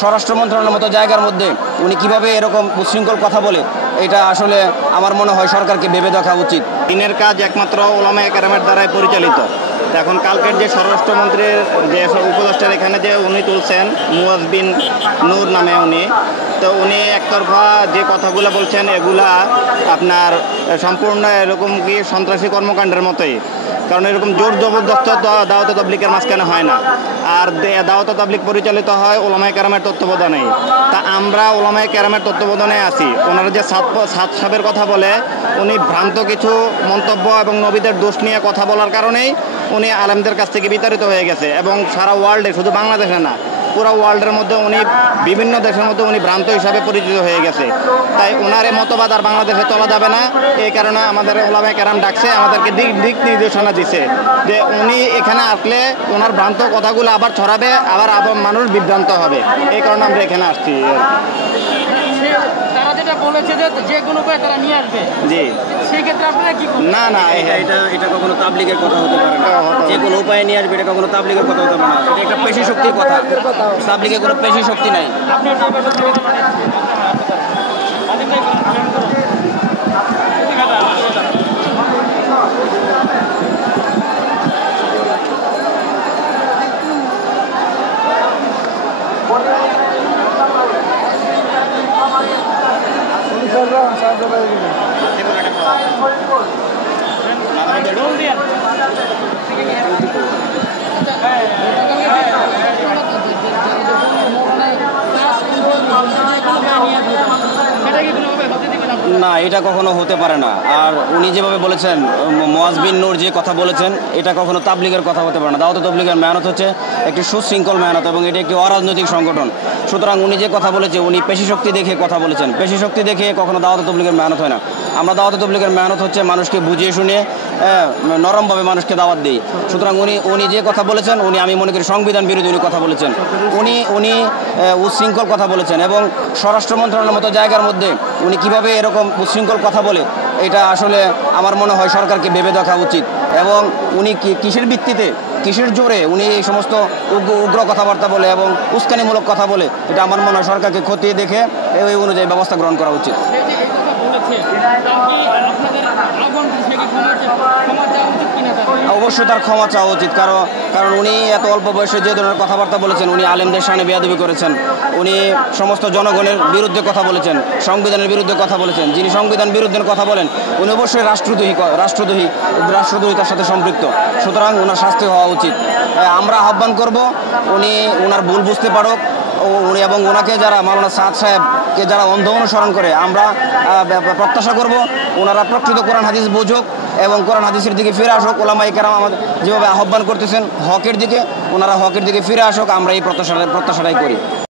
স্বরাষ্ট্র মন্ত্রণালয়ের মতো জায়গার মধ্যে উনি কিভাবে এরকম উচ্ছৃঙ্খল কথা বলে, এটা আসলে আমার মনে হয় সরকারকে ভেবে দেখা উচিত। দিনের কাজ একমাত্র ওলামায়ে কেরামের দ্বারাই পরিচালিত। এখন কালকের যে স্বরাষ্ট্রমন্ত্রীর যে উপদেষ্টার এখানে যে উনি তুলছেন মুয়াজ বিন নূর নামে উনি একতরফা যে কথাগুলো বলছেন এগুলা আপনার সম্পূর্ণ এরকম কি সন্ত্রাসী কর্মকাণ্ডের মতোই। কারণ এরকম জোর জবরদস্ত দাওয়াতে তাবলীগের মাঝখানে হয় না, আর দাওয়াতে তাবলীগ পরিচালিত হয় ওলামায়ে কেরামের তত্ত্বাবধানেই। তা আমরা ওলামায়ে কেরামের তত্ত্বাবধানে আছি। ওনারা যে সাত সাহেবের কথা বলে, উনি ভ্রান্ত কিছু মন্তব্য এবং নবীদের দোষ নিয়ে কথা বলার কারণেই উনি আলেমদের কাছ থেকে বিতাড়িত হয়ে গেছে, এবং সারা ওয়ার্ল্ডে, শুধু বাংলাদেশে না, পুরো ওয়ার্ল্ডের মধ্যে উনি বিভিন্ন দেশের মধ্যে উনি ভ্রান্ত হিসাবে পরিচিত হয়ে গেছে। তাই ওনার এই মতবাদ আর বাংলাদেশে চলা যাবে না। এই কারণে আমাদের ওলামায়ে কেরাম ডাকছে, আমাদেরকে দিক নির্দেশনা দিছে যে উনি এখানে আসলে ওনার ভ্রান্ত কথাগুলো আবার ছড়াবে, আবার মানুষ বিভ্রান্ত হবে। এই কারণে আমরা এখানে আসছি। তারা যেটা বলেছে যে কোনো উপায়ে তারা নিয়ে আসবে, জি, সেই ক্ষেত্রে আপনারা কি করবেন? না এটা কখনো তাবলীগের কথা হতে পারে না। যে কোনো উপায়ে নিয়ে আসবে, এটা কখনো তাবলীগের কথা হতে পারে না। এটা একটা পেশি শক্তির কথা। তাবলীগের কোনো পেশি শক্তি নাই। আপনার যে ব্যাপারটা না, এটা কখনো হতে পারে না। আর উনি যেভাবে বলেছেন, মুয়াজ বিন নূর যে কথা বলেছেন, এটা কখনো তাবলীগের কথা হতে পারে না। দাওয়াত তাবলীগের মেহনত হচ্ছে একটি সুশৃঙ্খল মেহনত, এবং এটি একটি অরাজনৈতিক সংগঠন। সুতরাং উনি যে কথা বলেছে, উনি পেশি শক্তি দেখে কথা বলেছেন। পেশি শক্তি দেখে কখনো দাওয়াত তাবলীগের মেহনত হয় না। আমরা দাওয়াত তাবলীগের মেহনত হচ্ছে মানুষকে বুঝিয়ে শুনিয়ে নরমভাবে মানুষকে দাওয়াত দিই। সুতরাং উনি যে কথা বলেছেন, আমি মনে করি সংবিধান বিরোধী উনি কথা বলেছেন। উনি উচ্ছৃঙ্খল কথা বলেছেন, এবং স্বরাষ্ট্র মন্ত্রণালয়ের মতো জায়গার মধ্যে উনি কিভাবে এরকম উচ্ছৃঙ্খল কথা বলে, এটা আসলে আমার মনে হয় সরকারকে ভেবে দেখা উচিত। এবং উনি কিসের ভিত্তিতে, কিসের জোরে উনি এই সমস্ত উগ্র কথাবার্তা বলে এবং উস্কানিমূলক কথা বলে, এটা আমার মনে হয় সরকারকে খতিয়ে দেখে এই অনুযায়ী ব্যবস্থা গ্রহণ করা উচিত। অবশ্যই তার ক্ষমা চাওয়া উচিত, কারণ উনি এত অল্প বয়সে যে ধরনের কথাবার্তা বলেছেন, উনি আলেমদের সামনে বেয়াদবি করেছেন। উনি সমস্ত জনগণের বিরুদ্ধে কথা বলেছেন, সংবিধানের বিরুদ্ধে কথা বলেছেন। যিনি সংবিধান বিরুদ্ধে কথা বলেন, উনি অবশ্যই রাষ্ট্রদ্রোহিতার সাথে সম্পৃক্ত। সুতরাং ওনার শাস্তি হওয়া উচিত। আমরা আহ্বান করব উনি ওনার ভুল বুঝতে পারুক, উনি এবং ওনাকে যারা মাওলানা সাদ সাহেবকে যারা অন্ধ অনুসরণ করে, আমরা প্রত্যাশা করব ওনারা প্রকৃত কোরআন হাদিস বুঝুক এবং কোরআন হাদিসের দিকে ফিরে আসুক। ওলামায়ে কেরাম আমাদের যেভাবে আহ্বান করতেছেন হকের দিকে, ওনারা হকের দিকে ফিরে আসুক। আমরা এই প্রত্যাশাটাই করি।